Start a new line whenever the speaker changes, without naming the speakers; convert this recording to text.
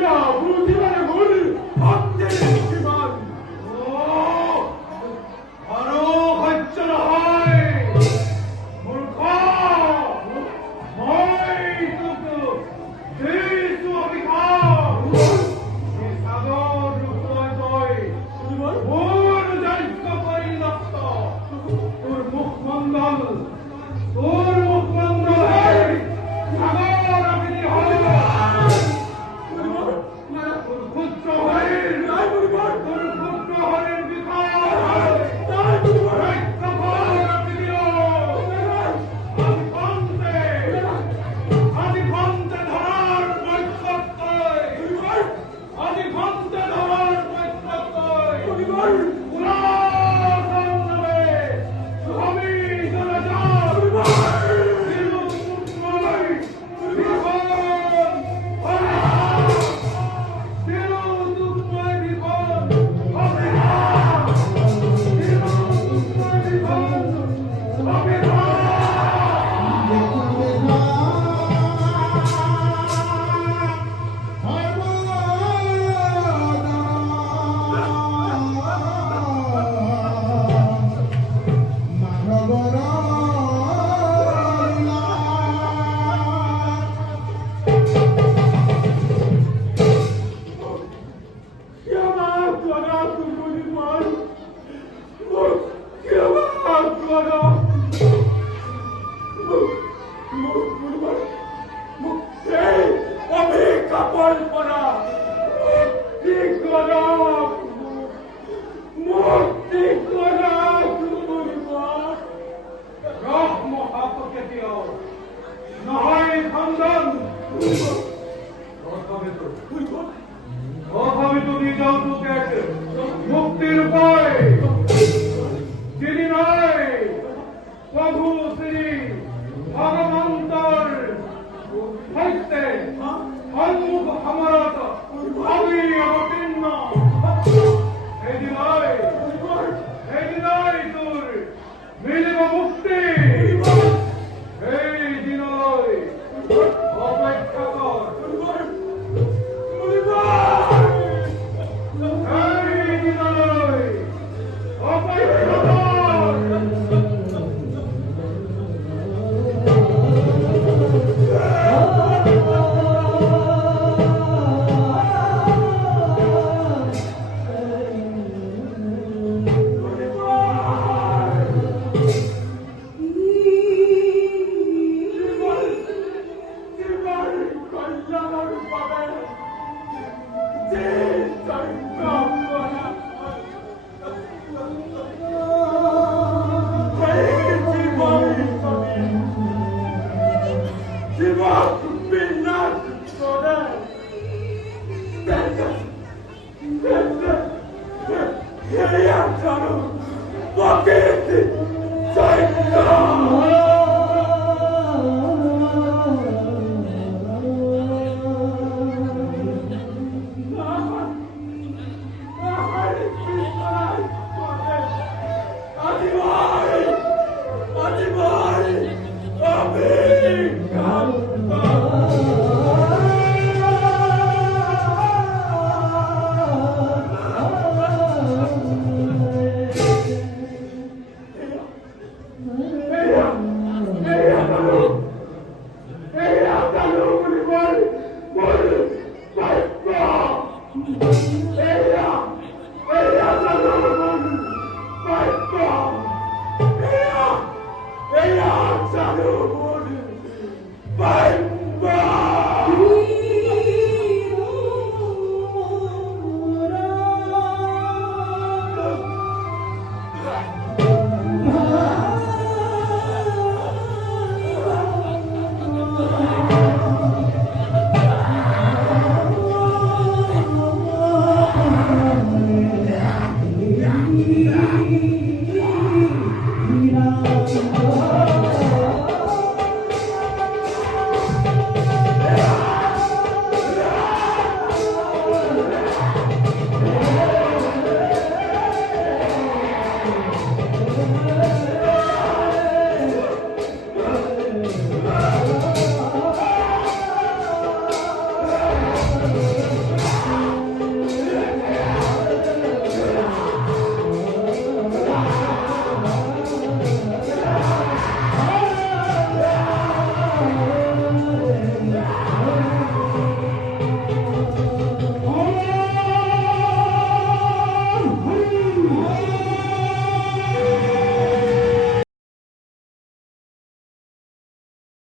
বুঝিবা বুঝিবা
गुरुपुत्र हरि गुरुपुत्र हरि মুক্তির পায় তিনি নয় প্রভু শ্রী ভগবন্তর সন্মুখ আমার আমি অবতীর্ণ
Fatima! nossa luta.